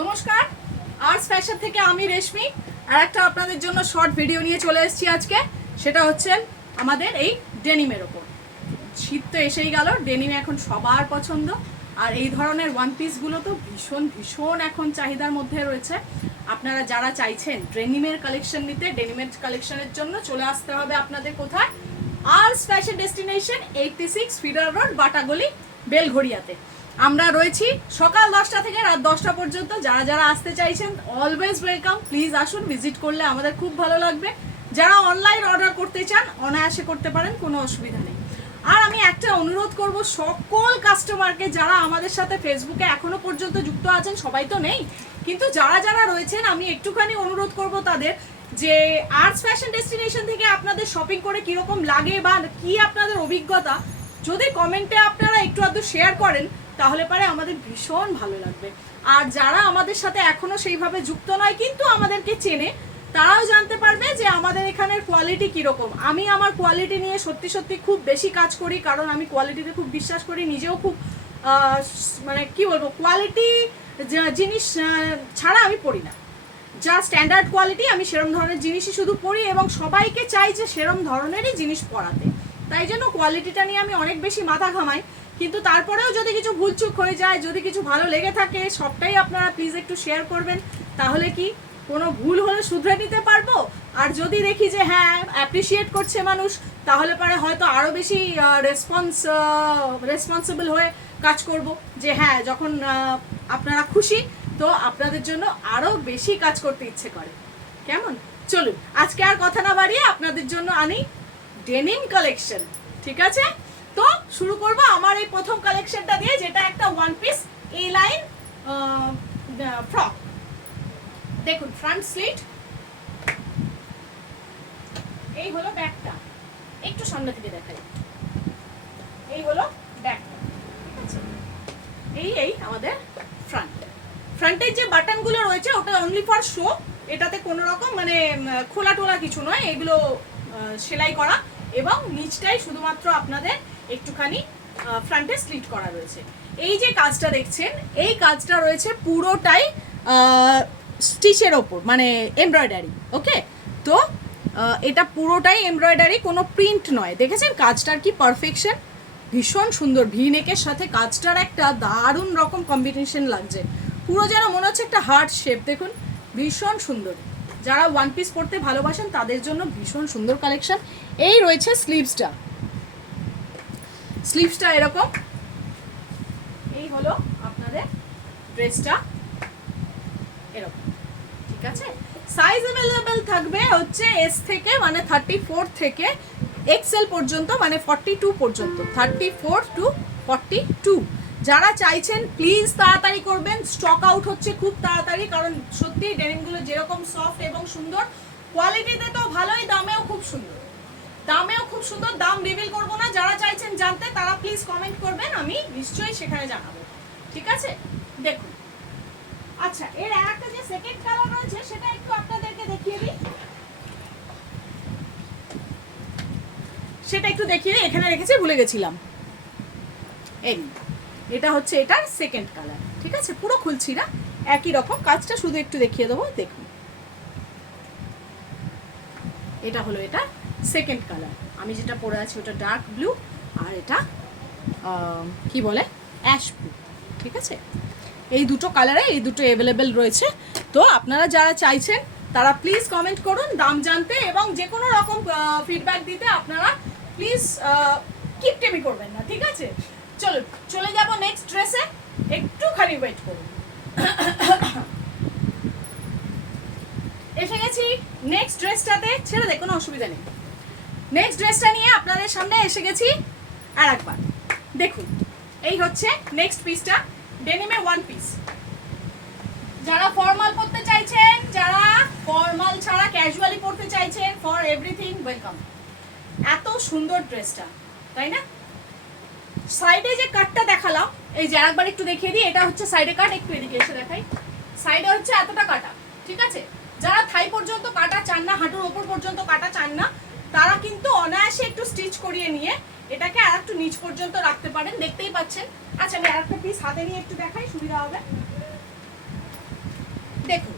নমস্কার, arts fashion থেকে আমি রেশমি আর একটা আপনাদের জন্য শর্ট ভিডিও নিয়ে চলে এসেছি আজকে। সেটা হচ্ছে আমাদের এই ডেনিমের ওপর। শীত তো এসেই গেল, ডেনিম এখন সবার পছন্দ। আর এই ধরনের ওয়ান পিসগুলো তো ভীষণ ভীষণ এখন চাহিদার মধ্যে রয়েছে। আপনারা যারা চাইছেন ডেনিমের কালেকশন নিতে, ডেনিমের কালেকশনের জন্য চলে আসতে হবে আপনাদের কোথায়? Arts fashion destination 86 feeder road, Bataguli, বেলঘড়িয়াতে। আমরা রয়েছি সকাল 10টা থেকে রাত 10টা পর্যন্ত। যারা যারা আসতে চাইছেন অলওয়েজ ওয়েলকাম, প্লিজ আসুন, ভিজিট করলে আমাদের খুব ভালো লাগবে। যারা অনলাইন অর্ডার করতে চান অনায়াসে করতে পারেন, কোনো অসুবিধা নেই। আর আমি একটা অনুরোধ করব সকল কাস্টমারকে, যারা আমাদের সাথে ফেসবুকে এখনো পর্যন্ত যুক্ত আছেন, সবাই তো নেই কিন্তু যারা যারা রয়েছেন, আমি একটুখানি অনুরোধ করব তাদের যে আর্টস ফ্যাশন ডেস্টিনেশন থেকে আপনাদের শপিং করে কীরকম লাগে বা কি আপনাদের অভিজ্ঞতা, যদি কমেন্টে আপনারা একটু আধটু শেয়ার করেন তাহলে পারে আমাদের ভীষণ ভালো লাগবে। আর যারা আমাদের সাথে এখনো সেইভাবে যুক্ত নয় কিন্তু আমাদেরকে চেনে, তারাও জানতে পারবে যে আমাদের এখানের কোয়ালিটি কীরকম। আমি আমার কোয়ালিটি নিয়ে সত্যি সত্যি খুব বেশি কাজ করি, কারণ আমি কোয়ালিটিতে খুব বিশ্বাস করি, নিজেও খুব মানে কি বলবো, কোয়ালিটি জিনিস ছাড়া আমি পড়ি না। যা স্ট্যান্ডার্ড কোয়ালিটি আমি সেরম ধরনের জিনিসই শুধু পরি এবং সবাইকে চাই যে সেরম ধরনেরই জিনিস পরাতে। তাই জন্য কোয়ালিটিটা নিয়ে আমি অনেক বেশি মাথা ঘামাই। কিন্তু তারপরেও যদি কিছু ভুলচুক হয়ে যায়, যদি কিছু ভালো লেগে থাকে, সবটাই আপনারা প্লিজ একটু শেয়ার করবেন। তাহলে কি কোনো ভুল হলে শুধরে নিতে পারবো। আর যদি দেখি যে হ্যাঁ অ্যাপ্রিসিয়েট করছে মানুষ, তাহলে পরে হয়তো আরও বেশি রেসপন্সিবল হয়ে কাজ করব। যে হ্যাঁ যখন আপনারা খুশি, তো আপনাদের জন্য আরও বেশি কাজ করতে ইচ্ছে করে। কেমন? চলুন আজকে আর কথা না বাড়িয়ে আপনাদের জন্য আনি ডেনিম কালেকশন। ঠিক আছে, তো শুরু করব আমার এই প্রথম কালেকশনটা দিয়ে, যেটা একটা ওয়ান পিস এ লাইন ফ্রক। দেখুন ফ্রন্ট স্লিট, এই হলো ব্যাকটা, একটু সামনে থেকে দেখাই। এই হলো ব্যাকটা, ঠিক আছে। এই আমাদের ফ্রন্টের যে বাটনগুলো রয়েছে ওটা অনলি ফর শো। এটাতে কোনো রকম মানে খোলা টোলা কিছু নয়, এগুলো সেলাই করা এবং নিচটাই শুধুমাত্র আপনাদের একটুখানি ফ্রন্টে স্লিট করা রয়েছে। এই যে কাজটা দেখছেন, এই কাজটা রয়েছে পুরোটাই স্টিচের ওপর, মানে এমব্রয়ডারি। ওকে, তো এটা পুরোটাই এমব্রয়ডারি, কোনো প্রিন্ট নয়। দেখেছেন কাজটার কি পারফেকশন, ভীষণ সুন্দর। ভি নেকের সাথে কাজটার একটা দারুণ রকম কম্বিনেশন লাগছে, পুরো যেন মনে হচ্ছে একটা হার্ট শেপ। দেখুন ভীষণ সুন্দর। যারা ওয়ান পিস পরতে ভালোবাসেন তাদের জন্য ভীষণ সুন্দর কালেকশন। এই রয়েছে স্লিভসটা এরকম। এই হলো আপনাদের ড্রেসটা এরকম, ঠিক আছে। সাইজ অ্যাভেলেবেল থাকবে হচ্ছে এস থেকে, মানে 34 থেকে এক্সেল পর্যন্ত, মানে 42 পর্যন্ত, 34 to 42। যারা চাইছেন প্লিজ তাড়াতাড়ি করবেন, স্টক আউট হচ্ছে খুব তাড়াতাড়ি। কারণ সত্যি ডেনিমগুলো যেরকম সফট এবং সুন্দর, কোয়ালিটিতে তো ভালোই, দামেও খুব সুন্দর। দাম রিভিল করবো না, যারা চাইছেন জানতে তারা প্লিজ কমেন্ট করবেন, আমি নিশ্চয়ই সেখানে জানাবো। ঠিক আছে, দেখুন। আচ্ছা, এর একটা যে সেকেন্ড কালার রয়েছে সেটা একটু আপনাদেরকে দেখিয়ে দিই। এখানে রেখেছি, ভুলে গেছিলাম। এই এটা হচ্ছে এটার সেকেন্ড কালার, ঠিক আছে। পুরো খুলছি না, একই রকম কাজটা, শুধু একটু দেখিয়ে দেবো। দেখুন এটা হলো এটা সেকেন্ড কালার। আমি যেটা পরে আছি ওটা ডার্ক ব্লু, আর এটা কি বলে অ্যাশ ব্লু, ঠিক আছে। এই দুটো কালারে এই দুটো অ্যাভেলেবেল রয়েছে। তো আপনারা যারা চাইছেন তারা প্লিজ কমেন্ট করুন দাম জানতে, এবং যে কোনো রকম ফিডব্যাক দিতে আপনারা প্লিজ কিপটেমি করবেন না, ঠিক আছে। চলুন চলে যাব নেক্সট ড্রেসে, একটুখানি ওয়েট করুন। এসে গেছি নেক্সট ড্রেসটাতে, ছেড়ে দে, কোনো অসুবিধা নেই। নেক্সট ড্রেসটা নিয়ে আপনাদের সামনে এসে গেছি আর একবার। দেখুন এই হচ্ছে নেক্সট পিসটা, ডেনিমে ওয়ান পিস। যারা ফর্মাল পরতে চাইছেন, যারা ফর্মাল ছাড়া ক্যাজুয়ালি পরতে চাইছেন, ফর এভরিথিং ওয়েলকাম। এত সুন্দর ড্রেসটা, তাই না? সাইডে যে কাটটা দেখালাম, এই যে আরেকবার একটু দেখিয়ে দিই। এটা হচ্ছে সাইডে কাট, একটু এদিকে এসে দেখাই। সাইডে হচ্ছে এতটা কাটা, ঠিক আছে। যারা থাই পর্যন্ত কাটা চান না, হাঁটুর ওপর পর্যন্ত কাটা চান না, তারা কিন্তু অনায়াসে একটু স্টিচ করিয়ে নিয়ে এটাকে আর একটু নিচ পর্যন্ত রাখতে পারেন, দেখতেই পাচ্ছেন। আচ্ছা আমি আরেকটা পিস হাতে নিয়ে একটু দেখাই, সুবিধা হবে। দেখুন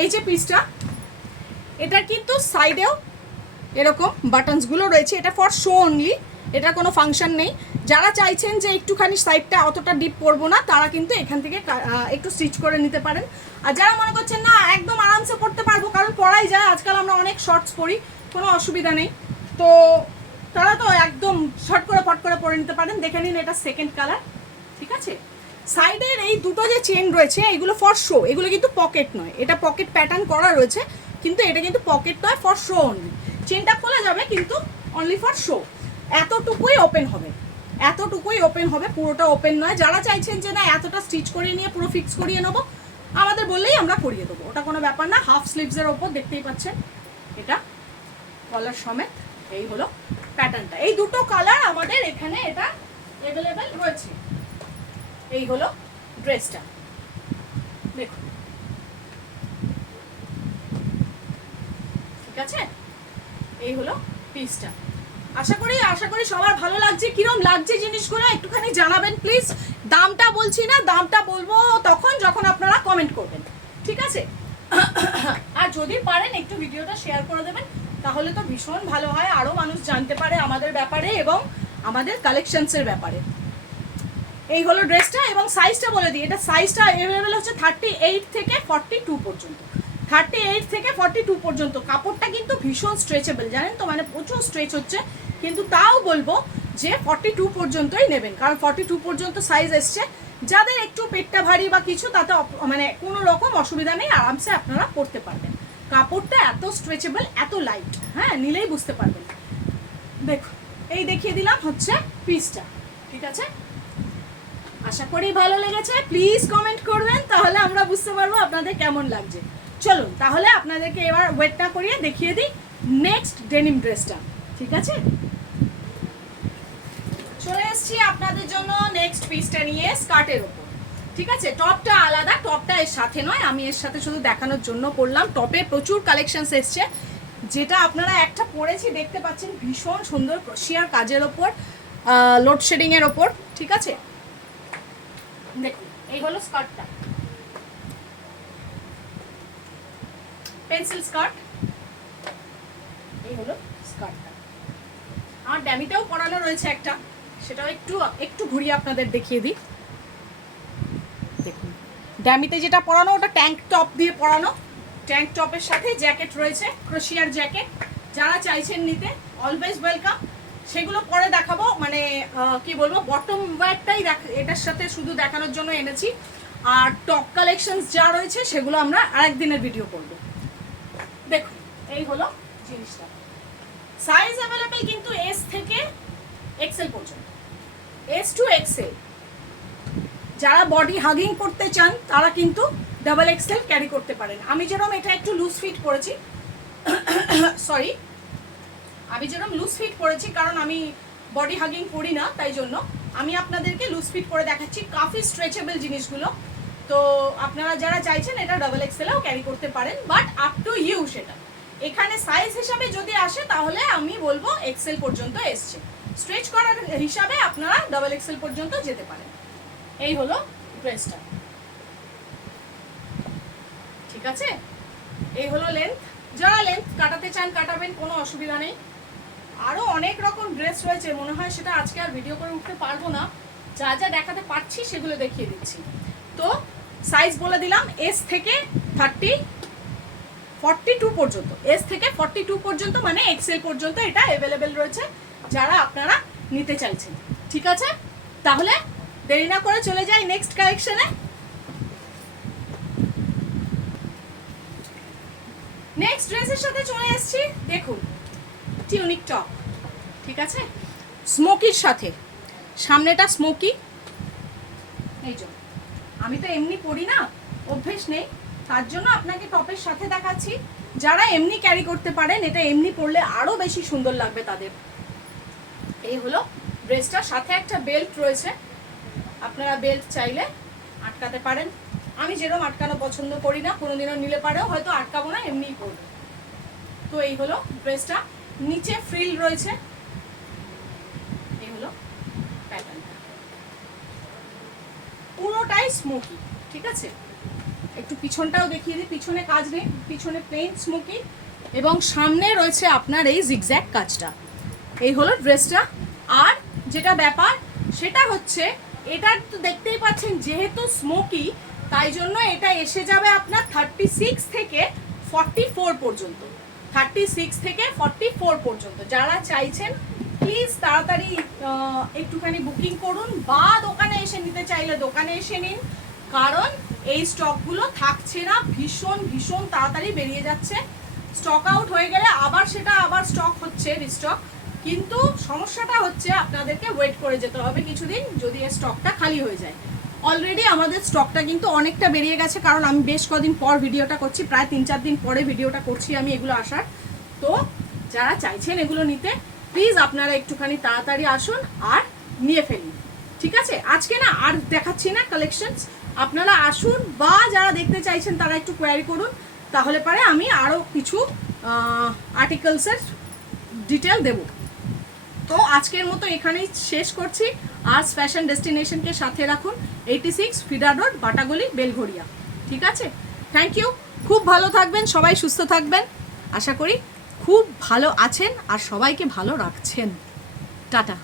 এই যে পিসটা, এটার কিন্তু সাইডেও এরকম বাটনসগুলো রয়েছে, এটা ফর শো অনলি, এটা কোনো ফাংশন নেই। যারা চাইছেন যে একটুখানি সাইডটা অতটা ডিপ পরবো না, তারা কিন্তু এখান থেকে একটু স্টিচ করে নিতে পারেন। আর যারা মনে করছেন না একদম আরামসে পরতে পারবো, কারণ পরাই যায়, আজকাল আমরা অনেক শর্টস পরি, কোনো অসুবিধা নেই, তো তারা তো একদম শর্ট করে ফট করে পরে নিতে পারেন। দেখে নিন এটা সেকেন্ড কালার, ঠিক আছে। সাইডের এই দুটো যে চেন রয়েছে এগুলো ফর শো, এগুলো কিন্তু পকেট নয়, এটা পকেট প্যাটার্ন করা রয়েছে, কিন্তু এটা কিন্তু পকেট নয়, ফর শো অনলি। চেনটা খোলা যাবে কিন্তু অনলি ফর শো। এতটুকুই ওপেন হবে, এতটুকুই ওপেন হবে, পুরোটা ওপেন নয়। যারা চাইছেন যে না এতটা স্টিচ করিয়ে নিয়ে পুরো ফিক্স করিয়ে নেবো, আমাদের বললেই আমরা করিয়ে দেবো, ওটা কোনো ব্যাপার না। হাফ স্লিভসের ওপর দেখতেই পাচ্ছেন এটা কলার সমেত। এই হলো প্যাটার্নটা, এই দুটো কালার আমাদের এখানে এটা অ্যাভেলেবেল রয়েছে। এই হলো ড্রেসটা, দেখুন, ঠিক আছে। এই হলো পিসটা। আশা করি সবার ভালো লাগছে। কিরম লাগছে জিনিসগুলো একটুখানি জানাবেন প্লিজ। দামটা বলছি না, দামটা বলবো তখন যখন আপনারা কমেন্ট করবেন, ঠিক আছে। আর যদি পারেন একটু ভিডিওটা শেয়ার করে দেবেন, তাহলে তো ভীষণ ভালো হয়, আরও মানুষ জানতে পারে আমাদের ব্যাপারে এবং আমাদের কালেকশনসের ব্যাপারে। এই হলো ড্রেসটা, এবং সাইজটা বলে দিই, এটা সাইজটা অ্যাভেলেবেল হচ্ছে 38 থেকে 42 পর্যন্ত, 38 থেকে 42 পর্যন্ত। কাপড়টা কিন্তু ভীষণ স্ট্রেচেবল, জানেন তো, মানে প্রচুর স্ট্রেচ হচ্ছে, কিন্তু তাও বলবো যে 42 পর্যন্তই নেবেন, কারণ 42 পর্যন্ত সাইজ এসছে। যাদের একটু পেটটা ভারী বা কিছু, তাতে মানে কোনো রকম অসুবিধা নেই, আরামসে আপনারা পরতে পারবেন। কাপড়টা এত স্ট্রেচেবল, এত লাইট, হ্যাঁ নিলেই বুঝতে পারবেন। দেখুন এই দেখিয়ে দিলাম হচ্ছে পিসটা, ঠিক আছে। আশা করি ভালো লেগেছে, প্লিজ কমেন্ট করবেন, তাহলে আমরা বুঝতে পারবো আপনাদের কেমন লাগছে। চলুন তাহলে আপনাদেরকে এবার ওয়েটটা করিয়ে দেখিয়ে দিই নেক্সট ডেনিম ড্রেসটা, ঠিক আছে। চলে এসেছি আপনাদের জন্য নেক্সট পিসটা নিয়ে, স্কার্টের ওপর, ঠিক আছে। টপটা আলাদা, টপটা এর সাথে নয়, আমি এর সাথে শুধু দেখানোর জন্য করলাম। টপে প্রচুর কালেকশনস এসছে, যেটা আপনারা একটা পরেছি দেখতে পাচ্ছেন, ভীষণ সুন্দর ক্রোশিয়ার কাজের ওপর, লোডশেডিং এর ওপর, ঠিক আছে। দেখুন এই হলো স্কার্টটা, পেন্সিল স্কার্ট। এই হলো স্কার্টটা, আর ড্যামিটাও পরানো রয়েছে একটা, সেটাও একটু ঘুরিয়ে আপনাদের দেখিয়ে দিই। দেখুন ড্যামিতে যেটা পরানো ওটা ট্যাঙ্ক টপ দিয়ে পরানো, ট্যাঙ্ক টপের সাথে জ্যাকেট রয়েছে, ক্রোশিয়ার জ্যাকেট। যারা চাইছেন নিতে অলওয়েজ ওয়েলকাম। সেগুলো পরে দেখাবো, মানে কি বলবো, বটম ওয়্যারটাই এটার সাথে শুধু দেখানোর জন্য এনেছি। আর টপ কালেকশনস যা রয়েছে সেগুলো আমরা আরেকদিনের ভিডিও করব। দেখুন এই হলো জিনিসটা, সাইজ অ্যাভেলেবেল কিন্তু এস থেকে এক্সেল পর্যন্ত, এস টু এক্সেল। যারা বডি হাগিং করতে চান তারা কিন্তু ডাবল এক্সেল ক্যারি করতে পারেন। আমি যেরকম এটা একটু লুজ ফিট করেছি, সরি, আমি যেরকম লুজ ফিট করেছি কারণ আমি বডি হাগিং করি না, তাই জন্য আমি আপনাদেরকে লুজ ফিট করে দেখাচ্ছি। কাফি স্ট্রেচেবল জিনিসগুলো, তো আপনারা যারা চাইছেন এটা ডাবল এক্সেলও ক্যারি করতে পারেন, বাট আপ টু ইউ। সেটা এখানে সাইজ হিসাবে যদি আসে তাহলে আমি বলবো এক্সেল পর্যন্ত এসছে, স্ট্রেচ করার হিসাবে আপনারা ডাবল এক্সেল পর্যন্ত যেতে পারেন। এই হলো ড্রেসটা, ঠিক আছে। এই হলো লেন্থ, যারা লেন্থ কাটাতে চান কাটাবেন, কোনো অসুবিধা নেই। আরও অনেক রকম ড্রেস রয়েছে, মনে হয় সেটা আজকে আর ভিডিও করে উঠতে পারবো না, যা যা দেখাতে পারছি সেগুলো দেখিয়ে দিচ্ছি। তো সাইজ বলে দিলাম, এস থেকে 42 পর্যন্ত, এস থেকে 42 পর্যন্ত, মানে এক্সেল পর্যন্ত এটা অ্যাভেলেবেল রয়েছে যারা আপনারা নিতে চাইছেন, ঠিক আছে। তাহলে দেরি না করে চলে যাই নেক্সট কালেকশনে। নেক্সট ড্রেসের সাথে চলে এসেছি, দেখুন টিউনিক টপ, ঠিক আছে, স্মোকির সাথে, সামনেটা স্মোকি। এই জন্য আমি তো এমনি পরি না, অভ্যেস নেই, তার জন্য আপনাকে টপের সাথে দেখাচ্ছি। যারা এমনি ক্যারি করতে পারেন, এটা এমনি পরলে আরও বেশি সুন্দর লাগবে তাদের। এই হলো ড্রেসটার সাথে একটা বেল্ট রয়েছে, আপনারা বেল্ট চাইলে আটকাতে পারেন। আমি যেরকম আটকানো পছন্দ করি না, কোনোদিনও নিলে পারেও হয়তো আটকাবো না, এমনিই পরবো। তো এই হলো ড্রেসটা, নিচে ফ্রিল রয়েছে। এই হলো প্যাটার্নটা, পুরোটাই স্মোকি, ঠিক আছে। একটু পিছনটাও দেখিয়ে দিই, পিছনে কাজ নেই, পিছনে প্লেন স্মোকি এবং সামনে রয়েছে আপনার এই জিগজ্যাগ কাজটা। এই হলো ড্রেসটা। আর যেটা ব্যাপার সেটা হচ্ছে এটা তো দেখতেই পাচ্ছেন যেহেতু স্মোকি, তাই জন্য এটা এসে যাবে আপনার 36 থেকে 44 পর্যন্ত, 36 থেকে 44 পর্যন্ত। যারা চাইছেন প্লিজ তাড়াতাড়ি একটুখানি বুকিং করুন, বা দোকানে এসে নিতে চাইলে দোকানে এসে নিন, কারণ এই স্টকগুলো থাকছে না, ভীষণ ভীষণ তাড়াতাড়ি বেরিয়ে যাচ্ছে। স্টক আউট হয়ে গেলে আবার সেটা আবার স্টক হচ্ছে, রিস্টক। কিন্তু সমস্যাটা হচ্ছে আপনাদেরকে ওয়েট করে যেতে হবে কিছুদিন, যদি এই স্টকটা খালি হয়ে যায়। অলরেডি আমাদের স্টকটা কিন্তু অনেকটা বেরিয়ে গেছে, কারণ আমি বেশ কদিন পর ভিডিওটা করছি, প্রায় 3-4 দিন পরে ভিডিওটা করছি আমি এগুলো আসার। তো যারা চাইছেন এগুলো নিতে প্লিজ আপনারা একটুখানি তাড়াতাড়ি আসুন আর নিয়ে ফেলুন, ঠিক আছে? আজকে না আর দেখাচ্ছি না কালেকশনস, আপনারা আসুন, বা যারা দেখতে চাইছেন তারা একটু কোয়ারি করুন, তাহলে পরে আমি আরও কিছু আর্টিকেলসের ডিটেল দেব। তো আজকের মতো এখানেই শেষ করছি। আজ ফ্যাশন ডেস্টিনেশনকে সাথে রাখুন, 86 ফিডার রোড, বাটাগলি, বেলঘরিয়া, ঠিক আছে? থ্যাংক ইউ, খুব ভালো থাকবেন, সবাই সুস্থ থাকবেন, আশা করি খুব ভালো আছেন আর সবাইকে ভালো রাখছেন। টাটা।